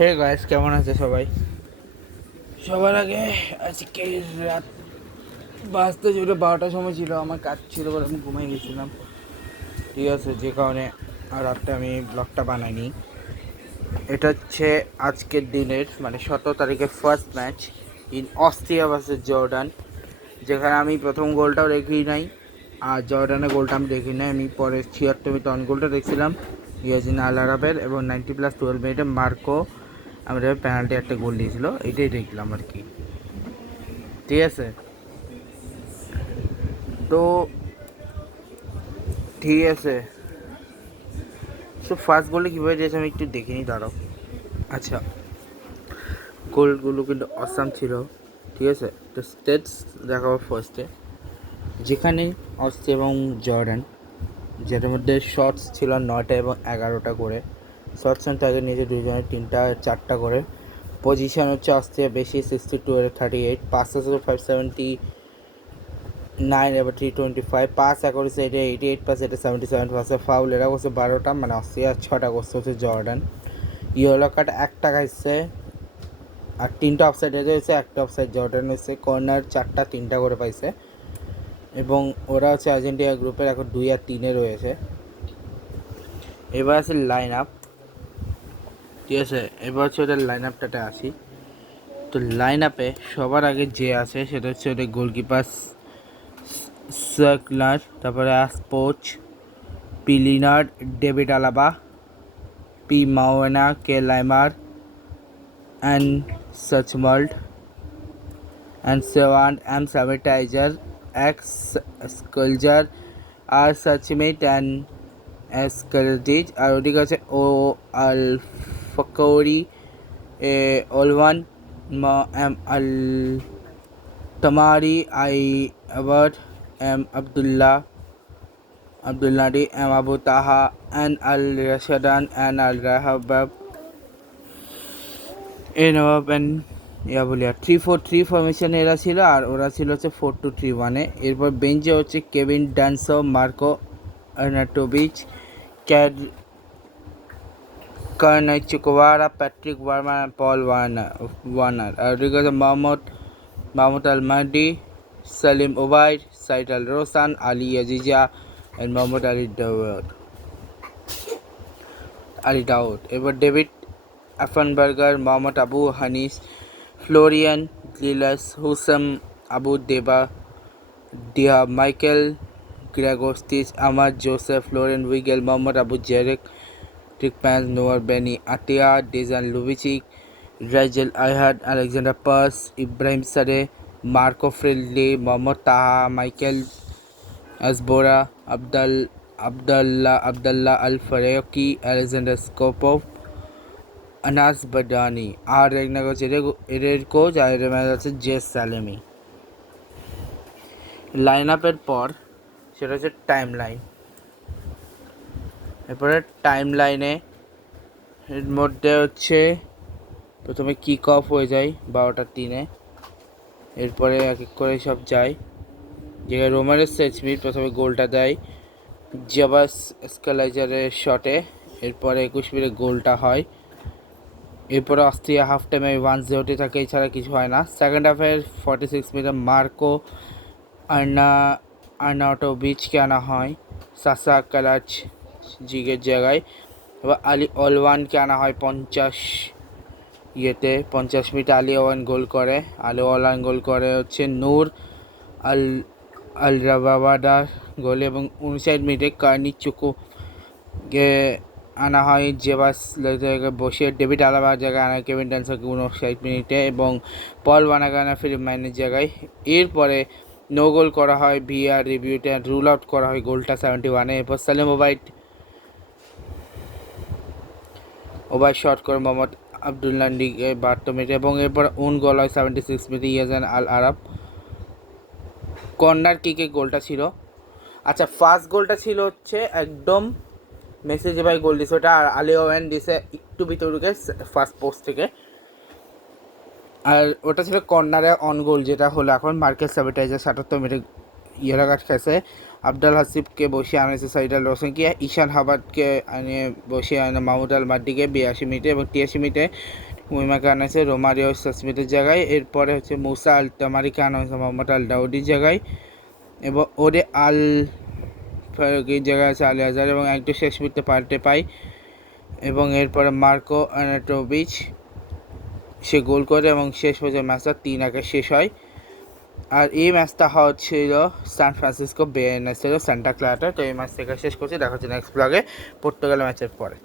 Hey guys, কেমন আছে সবাই? সবার আগে আজকে রাত বাজতে ছিল 12টার সময় ছিল, আমার কাজ ছিল বলে আমি ঘুমাই গেছিলাম। ঠিক আছে, যে কারণে আর রাতটা আমি ব্লগটা বানাইনি। এটা হচ্ছে আজকের দিনের মানে 17 তারিখের first match in Austria versus Jordan, যেখানে আমি প্রথম গোলটাও দেখি নাই আর জর্ডানের গোলটা আমি দেখি নাই। আমি পরে 76 মিনিটে অন গোলটা দেখছিলাম ইয়াজিন আল আরাবের, এবং 90+12 মিনিটে মার্কো আমাদের পেনাল্টি একটা গোল দিয়েছিল, এটাই দেখলাম আর কি। ঠিক আছে, তো ঠিক আছে। তো ফার্স্ট গোলটা কীভাবে দিয়েছে আমি একটু দেখে নিই, দাঁড়াও। আচ্ছা, গোলগুলো কিন্তু অসাম ছিল। ঠিক আছে, তো স্টেটস দেখাবো ফার্স্টে, যেখানে অস্ট্রিয়া এবং জর্ডান, যেটার মধ্যে শর্টস ছিল 9টা এবং 11টা করে। শর্টস অ্যান্ড টার্গেট নিয়েছে দুজনের 3টা 4টা করে। পজিশন হচ্ছে অস্ট্রিয়া বেশি 62 এর 38, পাসেস হচ্ছে 579 এবার 325, পাস অ্যাকুরেসি এটা 88 পাস, এটা 77 পাসে। ফাউল এরা করছে 12টা, মানে অস্ট্রিয়া 6টা করছে হচ্ছে জর্ডান। ইয়েলো কার্ড একটা খাইছে আর 3টা অফসাইড হয়েছে, একটা অফসাইড জর্ডান হয়েছে। কর্নার 4টা 3টা করে পাইছে, এবং ওরা হচ্ছে আর্জেন্টিনা গ্রুপের এখন 2 আর 3-এ রয়েছে। এবার আছে লাইন আপ। ঠিক আছে, এবার হচ্ছে ওদের লাইন আপটাতে আসি। তো লাইন আপে সবার আগে যে আছে সেটা হচ্ছে ওদের গোলকিপার সার্কলার, তারপরে স্পোচ, P Lienhart, David Alaba, P Mwene, K Laimer, and সাচমাল্ট, অ্যান্ড সেওয়ান্ড, এম সাবেটাইজার, এক্স স্কলজার, আর সাচমিট, অ্যান্ড এসকালজিজ। আর ওদিকে আছে ও আল ফকৌরি, অলওয়ান, এম আল তামারি, আই আবার, এম আবদুল্লাডি, এম আবু তাহা, এন আল রাশাদান, এন আল রাহাবাব, এ নবাব, এন ইয়া বলিয়া 3-4-3 ফরমেশনে এরা ছিল, আর ওরা ছিল হচ্ছে 4-2-3-1-এ। এরপর বেঞ্চে হচ্ছে কেভিন ডানসো, মার্কো আর্নাটোভিচ, কার্নাই চুকোয়ারা, প্যাট্রিক ওয়ার্মান, পল ওয়ার্নার। আর ওদিকে আছে মাহমুদ আল মাহদি, সালিম ওবাইদ, সাইদ আল রোসান, Ali Aziza, and Mohammad Ali Daoud. এবার ডেভিড আফানবার্গার, মোহাম্মদ আবু হানিস, ফ্লোরিয়ান গ্লিলাস, হুসাম আবু ডিহা, Michael Gregoritsch, Ahmad Joseph, Florian Wiegele, Mohammad Abu জেরেক, ট্রিকপ্যান্স, নোয়ার বেনি আটিয়া, ডেজান লুভিচিক, রাইজেল আইহাদ, আলেকজান্ডার পাস, ইব্রাহিম সারে, Marko Friedl, Mohammad Taha, Michael আসবোরা, আবদাল্লাহ আল ফারেকি, আলেকজান্ডার স্কোপভ, আনাস বাদানি। আর এক হচ্ছে এদের কোচ, আর এদের ম্যাচ আছে জেস সালেমি। লাইন আপের পর সেটা হচ্ছে টাইম লাইন। এরপরে টাইম লাইনে এর মধ্যে হচ্ছে প্রথমে কিক অফ হয়ে যায় 12টা 3-এ, এরপরে এক এক করে সব যায়। যেখানে রোমানের সেচমিট প্রথমে গোলটা দেয় জাবাস স্কালাইজারের শটে, এরপরে 21 মিনিটে গোলটা হয়। এরপরে অস্ট্রিয়া হাফ টাইমে 1-0 থাকে, এছাড়া কিছু হয় না। সেকেন্ড হাফের 46 মিনিটে মার্কো আর্নাটোভিচকে আনা হয় সাসা কালাচ জিগের জায়গায়। এবার আলী অলওয়ানকে আনা হয় 50 মিনিটে আলী ওয়ান গোল করে। হচ্ছে নূর আল আল রাবাবাদার গোলে, এবং 59 মিনিটে কার্নি চুকুকে আনা হয় জেবাস জায়গায় বসে। ডেভিড আলাবার জায়গায় আনা কেভিন ডান্সারকে 59 মিনিটে, এবং পল ওয়ানাগানা ফিলিমাইনের জায়গায়। এরপরে নো গোল করা হয়, ভিআর রিভিউতে রুল আউট করা হয় গোলটা 71-এ। এরপর সালেম ওবাই শট করে মোহাম্মদ আবদুল্লান্ডিকে 72 মিনিটে, এবং এরপর ওন গোল হয় 76 মিনিটে ইয়াজান আল আরাব। কর্নার কিকে গোলটা ছিল। আচ্ছা, ফার্স্ট গোলটা ছিল হচ্ছে একদম মেসি যে ভাই গোল দিছে ওটা, আর আলী ওয়েন দিছে একটু ভিতরে ঢুকে ফার্স্ট পোস্ট থেকে। আর ওটা ছিল কর্নারে অন গোল, যেটা হলো এখন মার্কেস সাবেটাইজার 77 মিনিটে ইয়েলো কার্ড খেয়েছে। আবদাল হাসিবকে বসিয়ে আনেছে সাইডাল রোশনকে, ঈশান হাবাদকে আনিয়ে বসিয়ে আনে মাহমুদ আল মার্ডিকে 82 মিনিটে, এবং 83 মিনিটে উইমাকে আনেছে রোমারিও সাসমিটের জায়গায়। এরপরে হচ্ছে মুসা আল তামারিকে আনা হয়েছে মোহাম্মদ আল দাউদির জায়গায়, এবং ওরে আল ফারুকির জায়গায় আছে আলী আজহার, এবং একটু শেষ মিনিটে পাল্টে পায়, এবং এরপরে মার্কো আনাটোভিচ সে গোল করে, এবং শেষ পর্যন্ত ম্যাচটা 3-1 শেষ হয়। আর এই ম্যাচটা হচ্ছিল সান ফ্রান্সিসকো বেয়েনাসের সান্টা ক্লারাটা। তো এই ম্যাচ থেকে শেষ করছি, দেখা হচ্ছে নেক্সট ব্লগে পর্তুগাল ম্যাচের পরে।